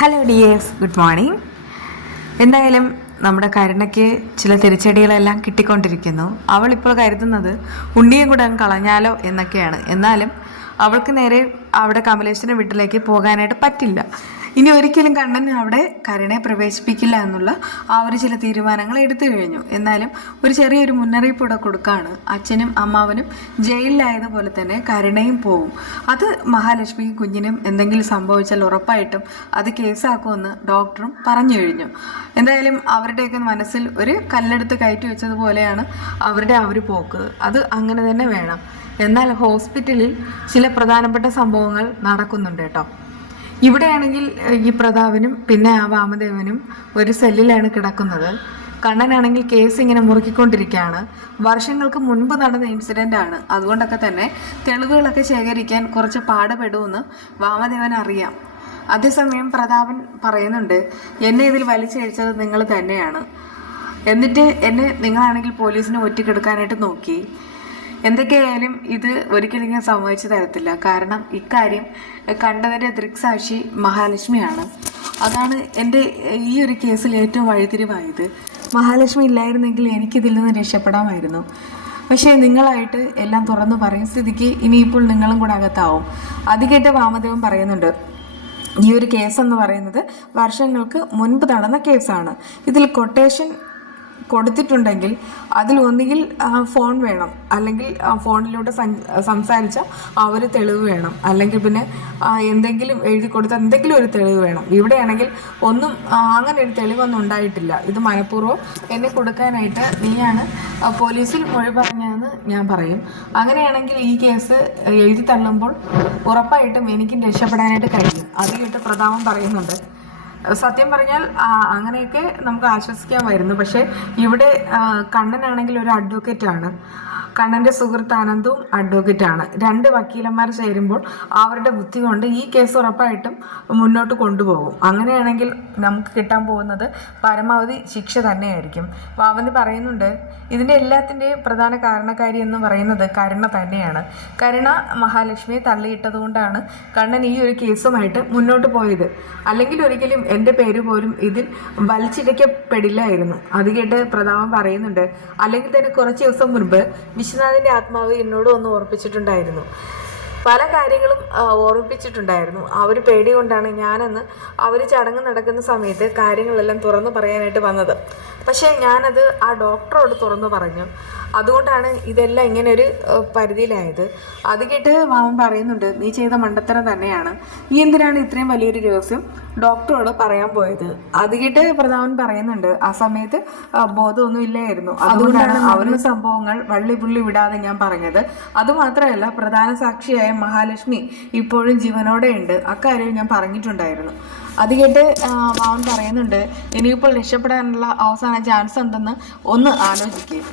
Hello dears, good morning. എന്തായാലും നമ്മുടെ കരുണയ്ക്ക് ചില തിരിച്ചടികളെല്ലാം കിട്ടിക്കൊണ്ടിരിക്കുന്നു. അവൾ ഇപ്പോൾ കരുതുന്നത് ഉണ്ണിയും കൂടെ അങ്ങ് കളഞ്ഞാലോ എന്നൊക്കെയാണ്. എന്നാലും അവൾക്ക് നേരെ അവിടെ കമലേശ്വരൻ്റെ വീട്ടിലേക്ക് പോകാനായിട്ട് പറ്റില്ല. ഇനി ഒരിക്കലും കണ്ണൻ അവിടെ കരുണയെ പ്രവേശിപ്പിക്കില്ല എന്നുള്ള ഒരു ചില തീരുമാനങ്ങൾ എടുത്തു കഴിഞ്ഞു. എന്നാലും ഒരു ചെറിയൊരു മുന്നറിയിപ്പ് ഇവിടെ കൊടുക്കുകയാണ്. അച്ഛനും അമ്മാവനും ജയിലിലായതുപോലെ തന്നെ കരുണയും പോവും. അത് മഹാലക്ഷ്മിക്കും കുഞ്ഞിനും എന്തെങ്കിലും സംഭവിച്ചാൽ ഉറപ്പായിട്ടും അത് കേസാക്കുമെന്ന് ഡോക്ടറും പറഞ്ഞു കഴിഞ്ഞു. എന്തായാലും അവരുടെയൊക്കെ മനസ്സിൽ ഒരു കല്ലെടുത്ത് കയറ്റി വെച്ചതുപോലെയാണ് അവരുടെ പോക്ക്. അത് അങ്ങനെ തന്നെ വേണം. എന്നാൽ ഹോസ്പിറ്റലിൽ ചില പ്രധാനപ്പെട്ട സംഭവങ്ങൾ നടക്കുന്നുണ്ട് കേട്ടോ. ഇവിടെയാണെങ്കിൽ ഈ പ്രതാപനും പിന്നെ ആ വാമദേവനും ഒരു സെല്ലിലാണ് കിടക്കുന്നത്. കണ്ണനാണെങ്കിൽ കേസ് ഇങ്ങനെ മുറുക്കിക്കൊണ്ടിരിക്കുകയാണ്. വർഷങ്ങൾക്ക് മുൻപ് നടന്ന ഇൻസിഡൻ്റ് ആണ്. അതുകൊണ്ടൊക്കെ തന്നെ തെളിവുകളൊക്കെ ശേഖരിക്കാൻ കുറച്ച് പാടുപെടുമെന്ന് വാമദേവൻ അറിയാം. അതേസമയം പ്രതാപൻ പറയുന്നുണ്ട്, എന്നെ ഇതിൽ വലിച്ചഴിച്ചത് നിങ്ങൾ തന്നെയാണ്. എന്നിട്ട് എന്നെ നിങ്ങളാണെങ്കിൽ പോലീസിനെ ഒറ്റക്കെടുക്കാനായിട്ട് നോക്കി. എന്തൊക്കെയായാലും ഇത് ഒരിക്കലും ഞാൻ സമ്മതിച്ചു തരത്തില്ല. കാരണം ഇക്കാര്യം കണ്ടതിൻ്റെ ദൃക്സാക്ഷി മഹാലക്ഷ്മിയാണ്. അതാണ് എൻ്റെ ഈ ഒരു കേസിൽ ഏറ്റവും വഴിത്തിരിവായത്. മഹാലക്ഷ്മി ഇല്ലായിരുന്നെങ്കിൽ എനിക്കിതിൽ നിന്ന് രക്ഷപ്പെടാമായിരുന്നു. പക്ഷേ നിങ്ങളായിട്ട് എല്ലാം തുറന്നു പറയും സ്ഥിതിക്ക് ഇനിയിപ്പോൾ നിങ്ങളും കൂടെ അകത്താവും. അത് കേട്ട് വാമദേവൻ പറയുന്നുണ്ട്, ഈ ഒരു കേസെന്ന് പറയുന്നത് വർഷങ്ങൾക്ക് മുൻപ് നടന്ന കേസാണ്. ഇതിൽ കൊട്ടേഷൻ കൊടുത്തിട്ടുണ്ടെങ്കിൽ അതിൽ ഒന്നുകിൽ ഫോൺ വേണം, അല്ലെങ്കിൽ ഫോണിലൂടെ സംസാരിച്ച ഒരു തെളിവ് വേണം, അല്ലെങ്കിൽ പിന്നെ എന്തെങ്കിലും എഴുതി കൊടുത്ത എന്തെങ്കിലും ഒരു തെളിവ് വേണം. ഇവിടെയാണെങ്കിൽ ഒന്നും അങ്ങനെ ഒരു തെളിവൊന്നും ഉണ്ടായിട്ടില്ല. ഇത് മനഃപൂർവ്വം എന്നെ കൊടുക്കാനായിട്ട് നീയാണ് പോലീസിൽ മൊഴി പറഞ്ഞതെന്ന് ഞാൻ പറയും. അങ്ങനെയാണെങ്കിൽ ഈ കേസ് എഴുതി തള്ളുമ്പോൾ ഉറപ്പായിട്ടും എനിക്കും രക്ഷപ്പെടാനായിട്ട് കഴിയും. അത് കേട്ട് പ്രതാപൻ പറയുന്നുണ്ട്, സത്യം പറഞ്ഞാൽ അങ്ങനെയൊക്കെ നമുക്ക് ആശ്വസിക്കാമായിരുന്നു. പക്ഷേ ഇവിടെ കണ്ണനാണെങ്കിൽ ഒരു അഡ്വക്കേറ്റാണ്. കണ്ണൻ്റെ സുഹൃത്ത് അനന്തവും അഡ്വക്കേറ്റാണ്. രണ്ട് വക്കീലന്മാർ ചേരുമ്പോൾ അവരുടെ ബുദ്ധി കൊണ്ട് ഈ കേസ് ഉറപ്പായിട്ടും മുന്നോട്ട് കൊണ്ടുപോകും. അങ്ങനെയാണെങ്കിൽ നമുക്ക് കിട്ടാൻ പോകുന്നത് പരമാവധി ശിക്ഷ തന്നെയായിരിക്കും. വാമതി പറയുന്നുണ്ട്, ഇതിൻ്റെ എല്ലാത്തിൻ്റെയും പ്രധാന കാരണക്കാരി എന്ന് പറയുന്നത് കരുണ തന്നെയാണ്. കരുണ മഹാലക്ഷ്മിയെ തള്ളിയിട്ടത് കൊണ്ടാണ് കണ്ണൻ ഈ ഒരു കേസുമായിട്ട് മുന്നോട്ട് പോയത്. അല്ലെങ്കിൽ ഒരിക്കലും എൻ്റെ പേര് പോലും ഇതിൽ വലിച്ചിഴക്കപ്പെടില്ലായിരുന്നു. അത് കേട്ട് പ്രതാപൻ പറയുന്നുണ്ട്, അല്ലെങ്കിൽ തന്നെ കുറച്ച് ദിവസം മുൻപ് വിശ്വനാഥിൻ്റെ ആത്മാവ് എന്നോട് ഒന്ന് ഓർപ്പിച്ചിട്ടുണ്ടായിരുന്നു, പല കാര്യങ്ങളും ഓർമ്മിപ്പിച്ചിട്ടുണ്ടായിരുന്നു. അവർ പേടി കൊണ്ടാണ് ഞാനന്ന് അവർ ചടങ്ങ് നടക്കുന്ന സമയത്ത് കാര്യങ്ങളെല്ലാം തുറന്നു പറയാനായിട്ട് വന്നത്. പക്ഷേ ഞാനത് ആ ഡോക്ടറോട് തുറന്നു പറഞ്ഞു. അതുകൊണ്ടാണ് ഇതെല്ലാം ഇങ്ങനെ ഒരു പരിധിയിലായത്. അത് കേട്ട് മാമൻ പറയുന്നുണ്ട്, നീ ചെയ്ത മണ്ടത്തരം തന്നെയാണ്. നീ എന്തിനാണ് ഇത്രയും വലിയൊരു രഹസ്യം ഡോക്ടറോട് പറയാൻ പോയത്? അത് കേട്ട് പ്രധാനൻ പറയുന്നുണ്ട്, ആ സമയത്ത് ബോധമൊന്നും ഇല്ലായിരുന്നു. അതുകൊണ്ടാണ് അവരുടെ സംഭവങ്ങൾ വള്ളിപുള്ളി വിടാതെ ഞാൻ പറഞ്ഞത്. അതുമാത്രമല്ല, പ്രധാന സാക്ഷിയായ മഹാലക്ഷ്മി ഇപ്പോഴും ജീവനോടെ ഉണ്ട്. അക്കാര്യം ഞാൻ പറഞ്ഞിട്ടുണ്ടായിരുന്നു. അത് കേട്ട് മാമൻ പറയുന്നുണ്ട്, ഇനിയിപ്പോൾ രക്ഷപ്പെടാനുള്ള അവസാന ചാൻസ് എന്തെന്ന് ഒന്ന് ആലോചിക്കുക.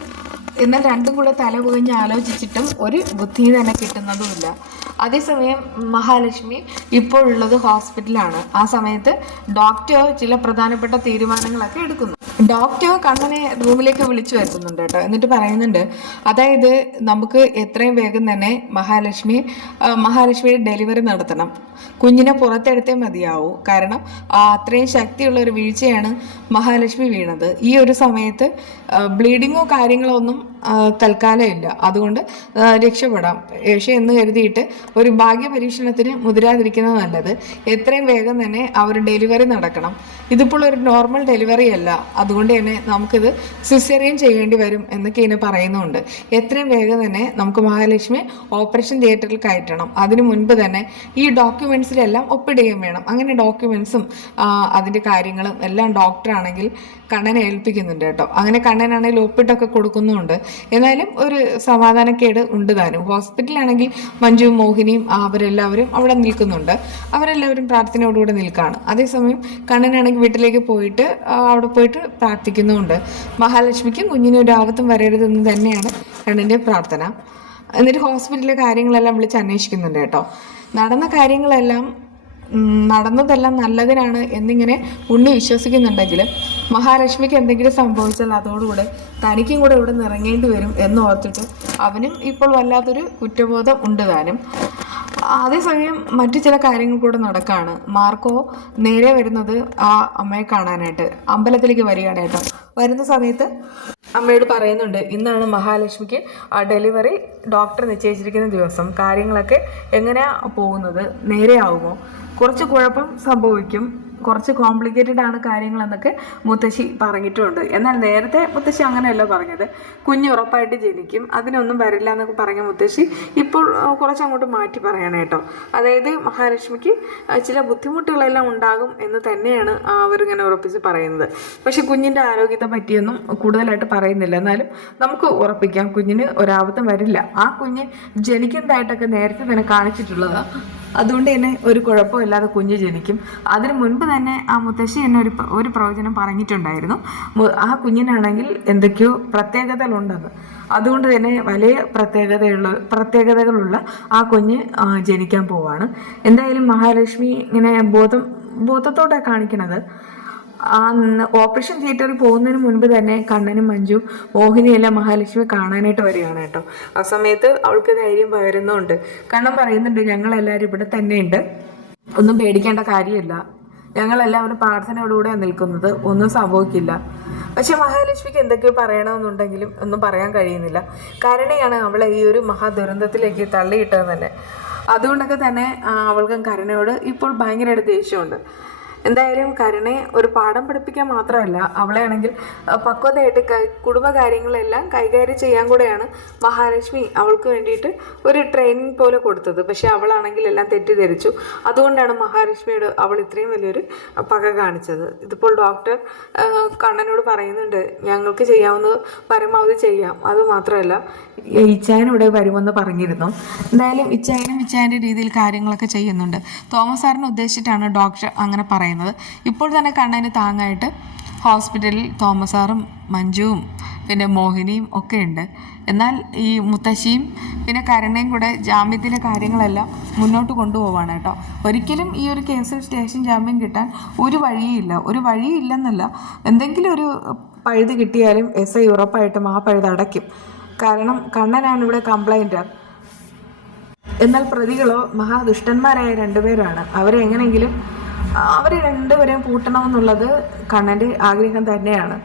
എന്നാൽ രണ്ടും കൂടെ തല പുകഞ്ഞ് ആലോചിച്ചിട്ടും ഒരു ബുദ്ധി തന്നെ കിട്ടുന്നതുമില്ല. അതേസമയം മഹാലക്ഷ്മി ഇപ്പോഴുള്ളത് ഹോസ്പിറ്റലാണ്. ആ സമയത്ത് ഡോക്ടർ ചില പ്രധാനപ്പെട്ട തീരുമാനങ്ങളൊക്കെ എടുക്കുന്നു. ഡോക്ടർ കണ്ണനെ റൂമിലേക്ക് വിളിച്ചു വരുത്തുന്നുണ്ട് കേട്ടോ. എന്നിട്ട് പറയുന്നുണ്ട്, അതായത് നമുക്ക് എത്രയും വേഗം തന്നെ മഹാലക്ഷ്മിയുടെ ഡെലിവറി നടത്തണം. കുഞ്ഞിനെ പുറത്തെടുത്തേ മതിയാവൂ. കാരണം അത്രയും ശക്തിയുള്ള ഒരു വീഴ്ചയാണ് മഹാലക്ഷ്മി വീണത്. ഈ ഒരു സമയത്ത് ബ്ലീഡിങ്ങോ കാര്യങ്ങളോ ഒന്നും തൽക്കാലം ഇല്ല. അതുകൊണ്ട് രക്ഷപ്പെടാം. പക്ഷേ എന്ന് കരുതിയിട്ട് ഒരു ഭാഗ്യപരീക്ഷണത്തിന് മുതിരാതിരിക്കുന്നത് നല്ലത്. എത്രയും വേഗം തന്നെ അവർ ഡെലിവറി നടക്കണം. ഇതിപ്പോൾ ഒരു നോർമൽ ഡെലിവറി അല്ല. അതുകൊണ്ട് തന്നെ നമുക്കിത് സിസേറിയൻ ചെയ്യേണ്ടി വരും എന്നൊക്കെ ഇങ്ങനെ പറയുന്നുണ്ട്. എത്രയും വേഗം തന്നെ നമുക്ക് മഹാലക്ഷ്മി ഓപ്പറേഷൻ തിയേറ്ററിൽ കയറ്റണം. അതിനു മുൻപ് തന്നെ ഈ ഡോക്യുമെൻറ്റ്സിലെല്ലാം ഒപ്പിടുകയും വേണം. അങ്ങനെ ഡോക്യുമെൻറ്റ്സും അതിൻ്റെ കാര്യങ്ങളും എല്ലാം ഡോക്ടറാണെങ്കിൽ കണ്ണനെ ഏൽപ്പിക്കുന്നുണ്ട് കേട്ടോ. അങ്ങനെ കണ്ണനാണെങ്കിൽ ഒപ്പിട്ടൊക്കെ കൊടുക്കുന്നുമുണ്ട്. എന്നാലും ഒരു സമാധാനക്കേട് ഉണ്ട് താനും. ഹോസ്പിറ്റലാണെങ്കിൽ മഞ്ജുവും മോഹിനിയും അവരെല്ലാവരും അവിടെ നിൽക്കുന്നുണ്ട്. അവരെല്ലാവരും പ്രാർത്ഥനയോടുകൂടെ നിൽക്കുകയാണ്. അതേസമയം കണ്ണനാണെങ്കിൽ വീട്ടിലേക്ക് പോയിട്ട് അവിടെ പോയിട്ട് പ്രാർത്ഥിക്കുന്നുമുണ്ട്. മഹാലക്ഷ്മിക്കും കുഞ്ഞിനും ഒരു ആപത്തും വരരുതെന്ന് തന്നെയാണ് കണ്ണൻ്റെ പ്രാർത്ഥന. എന്നിട്ട് ഹോസ്പിറ്റലിലെ കാര്യങ്ങളെല്ലാം വിളിച്ച് അന്വേഷിക്കുന്നുണ്ട് കേട്ടോ. നടന്നതെല്ലാം നല്ലതിനാണ് എന്നിങ്ങനെ ഉണ്ണി വിശ്വസിക്കുന്നുണ്ടെങ്കിലും മഹാലക്ഷ്മിക്ക് എന്തെങ്കിലും സംഭവിച്ചാൽ അതോടുകൂടെ തനിക്കും കൂടെ ഇവിടെ നിന്ന് ഇറങ്ങേണ്ടി വരും എന്ന് ഓർത്തിട്ട് അവനും ഇപ്പോൾ വല്ലാത്തൊരു കുറ്റബോധം ഉണ്ട് താനും. അതേസമയം മറ്റു ചില കാര്യങ്ങൾ കൂടെ നടക്കാണ്. മാർക്കോ നേരെ വരുന്നത് ആ അമ്മയെ കാണാനായിട്ട് അമ്പലത്തിലേക്ക് വരികയാണ് കേട്ടോ. വരുന്ന സമയത്ത് അമ്മയോട് പറയുന്നുണ്ട്, ഇന്നാണ് മഹാലക്ഷ്മിക്ക് ഡെലിവറി ഡോക്ടർ നിശ്ചയിച്ചിരിക്കുന്ന ദിവസം. കാര്യങ്ങളൊക്കെ എങ്ങനെയാ പോകുന്നത്, നേരെയാവുമോ, കുറച്ച് കുഴപ്പം സംഭവിക്കും, കുറച്ച് കോംപ്ലിക്കേറ്റഡ് ആണ് കാര്യങ്ങളെന്നൊക്കെ മുത്തശ്ശി പറഞ്ഞിട്ടുമുണ്ട്. എന്നാൽ നേരത്തെ മുത്തശ്ശി അങ്ങനെയല്ല പറഞ്ഞത്, കുഞ്ഞ് ഉറപ്പായിട്ട് ജനിക്കും, അതിനൊന്നും വരില്ല എന്നൊക്കെ പറഞ്ഞ മുത്തശ്ശി ഇപ്പോൾ കുറച്ചങ്ങോട്ട് മാറ്റി പറയണം കേട്ടോ. അതായത് മഹാലക്ഷ്മിക്ക് ചില ബുദ്ധിമുട്ടുകളെല്ലാം ഉണ്ടാകും എന്ന് തന്നെയാണ് അവരിങ്ങനെ ഉറപ്പിച്ച് പറയുന്നത്. പക്ഷെ കുഞ്ഞിൻ്റെ ആരോഗ്യത്തെ പറ്റിയൊന്നും കൂടുതലായിട്ട് പറയുന്നില്ല. എന്നാലും നമുക്ക് ഉറപ്പിക്കാം കുഞ്ഞിന് ഒരാപത്തും വരില്ല. ആ കുഞ്ഞ് ജനിക്കുന്നതായിട്ടൊക്കെ നേരത്തെ തന്നെ കാണിച്ചിട്ടുള്ളതാണ്. അതുകൊണ്ട് തന്നെ ഒരു കുഴപ്പമില്ലാതെ കുഞ്ഞ് ജനിക്കും. അതിന് മുൻപ് തന്നെ ആ മുത്തശ്ശി എന്നെ ഒരു പ്രവചനം പറഞ്ഞിട്ടുണ്ടായിരുന്നു, ആ കുഞ്ഞിനാണെങ്കിൽ എന്തൊക്കെയോ പ്രത്യേകതകളുണ്ടെന്ന്. അതുകൊണ്ട് തന്നെ വലിയ പ്രത്യേകതകളുള്ള ആ കുഞ്ഞ് ജനിക്കാൻ പോവാണ്. എന്തായാലും മഹാലക്ഷ്മി ഇങ്ങനെ ബോധത്തോടെ കാണിക്കണത്. ആ ഓപ്പറേഷൻ തിയേറ്ററിൽ പോകുന്നതിന് മുൻപ് തന്നെ കണ്ണനും മഞ്ജു മോഹിനിയെല്ലാം മഹാലക്ഷ്മി കാണാനായിട്ട് വരികയാണ് കേട്ടോ. ആ സമയത്ത് അവൾക്ക് ധൈര്യം പകരുന്നുണ്ട്. കണ്ണൻ പറയുന്നുണ്ട്, ഞങ്ങളെല്ലാവരും ഇവിടെ തന്നെയുണ്ട്, ഒന്നും പേടിക്കേണ്ട കാര്യമില്ല, ഞങ്ങളെല്ലാവരും പ്രാർത്ഥനയോടുകൂടെ നിൽക്കുന്നത്, ഒന്നും സംഭവിക്കില്ല. പക്ഷെ മഹാലക്ഷ്മിക്ക് എന്തൊക്കെയോ പറയണമെന്നുണ്ടെങ്കിലും ഒന്നും പറയാൻ കഴിയുന്നില്ല. കരുണയാണ് അവളെ ഈ ഒരു മഹാദുരന്തത്തിലേക്ക് തള്ളിയിട്ടത് തന്നെ. അതുകൊണ്ടൊക്കെ തന്നെ അവൾക്കും കരുണയോട് ഇപ്പോൾ ഭയങ്കരമായിട്ട് ദേഷ്യമുണ്ട്. എന്തായാലും കരുണയെ ഒരു പാഠം പഠിപ്പിക്കാൻ മാത്രമല്ല, അവളെ ആണെങ്കിൽ പക്വതയായിട്ട് കുടുംബകാര്യങ്ങളെല്ലാം കൈകാര്യം ചെയ്യാൻ കൂടെയാണ് മഹാലക്ഷ്മി അവൾക്ക് വേണ്ടിയിട്ട് ഒരു ട്രെയിനിങ് പോലെ കൊടുത്തത്. പക്ഷെ അവളാണെങ്കിൽ എല്ലാം തെറ്റിദ്ധരിച്ചു. അതുകൊണ്ടാണ് മഹാലക്ഷ്മിയോട് അവൾ ഇത്രയും വലിയൊരു പക കാണിച്ചത്. ഇതിപ്പോൾ ഡോക്ടർ കണ്ണനോട് പറയുന്നുണ്ട്, ഞങ്ങൾക്ക് ചെയ്യാവുന്നത് പരമാവധി ചെയ്യാം, അതുമാത്രമല്ല ഇച്ചായൻ ഇവിടെ വരുമെന്ന് പറഞ്ഞിരുന്നു. എന്തായാലും ഇച്ചായനും ഇച്ചായൻ്റെ രീതിയിൽ കാര്യങ്ങളൊക്കെ ചെയ്യുന്നുണ്ട്. തോമസ് സാറിനെ ഉദ്ദേശിച്ചിട്ടാണ് ഡോക്ടർ അങ്ങനെ പറയുന്നത്. ഇപ്പോൾ തന്നെ കണ്ണന് താങ്ങായിട്ട് ഹോസ്പിറ്റലിൽ തോമസ് സാറും മഞ്ജുവും പിന്നെ മോഹിനിയും ഒക്കെ ഉണ്ട്. എന്നാൽ ഈ മുത്തശ്ശിയും പിന്നെ കരുണയും കൂടെ ജാമ്യത്തിലെ കാര്യങ്ങളെല്ലാം മുന്നോട്ട് കൊണ്ടുപോവാണ് കേട്ടോ. ഒരിക്കലും ഈ ഒരു കേസിൽ സ്റ്റേഷൻ ജാമ്യം കിട്ടാൻ ഒരു വഴിയില്ലെന്നല്ല, എന്തെങ്കിലും ഒരു പഴുത് കിട്ടിയാലും SI ഉറപ്പായിട്ടും ആ പഴുത് അടയ്ക്കും. കാരണം കണ്ണനാണ് ഇവിടെ കംപ്ലൈൻറ്റർ. എന്നാൽ പ്രതികളോ മഹാദുഷ്ടന്മാരായ രണ്ടുപേരാണ്. അവരെ രണ്ടുപേരെയും പൂട്ടണമെന്നുള്ളത് കണ്ണൻ്റെ ആഗ്രഹം തന്നെയാണ്.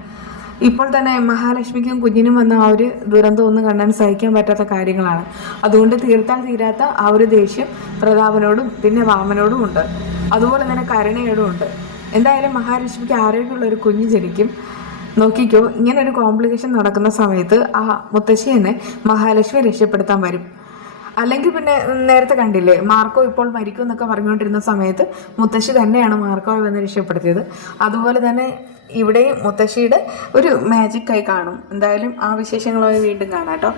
ഇപ്പോൾ തന്നെ മഹാലക്ഷ്മിക്കും കുഞ്ഞിനും വന്ന ആ ഒരു ദുരന്തമൊന്നും കണ്ണൻ സഹിക്കാൻ പറ്റാത്ത കാര്യങ്ങളാണ്. അതുകൊണ്ട് തീർത്താൽ തീരാത്ത ആ ഒരു ദേഷ്യം പ്രതാപനോടും പിന്നെ വാമനോടും ഉണ്ട്, അതുപോലെ തന്നെ കരുണയോടും ഉണ്ട്. എന്തായാലും മഹാലക്ഷ്മിക്ക് ആരോഗ്യമുള്ള ഒരു കുഞ്ഞ് ജനിക്കും. നോക്കിക്കോ, ഇങ്ങനൊരു കോംപ്ലിക്കേഷൻ നടക്കുന്ന സമയത്ത് ആ മുത്തശ്ശി തന്നെ മഹാലക്ഷ്മി രക്ഷപ്പെടുത്താൻ വരും. അല്ലെങ്കിൽ പിന്നെ നേരത്തെ കണ്ടില്ലേ, മാർക്കോ ഇപ്പോൾ മരിക്കും എന്നൊക്കെ പറഞ്ഞുകൊണ്ടിരുന്ന സമയത്ത് മുത്തശ്ശി തന്നെയാണ് മാർക്കോയെ വന്ന് രക്ഷപ്പെടുത്തിയത്. അതുപോലെ തന്നെ ഇവിടെയും മുത്തശ്ശിയുടെ ഒരു മാജിക് ആയി കാണും. എന്തായാലും ആ വിശേഷങ്ങളുമായി വീണ്ടും കാണാം കേട്ടോ.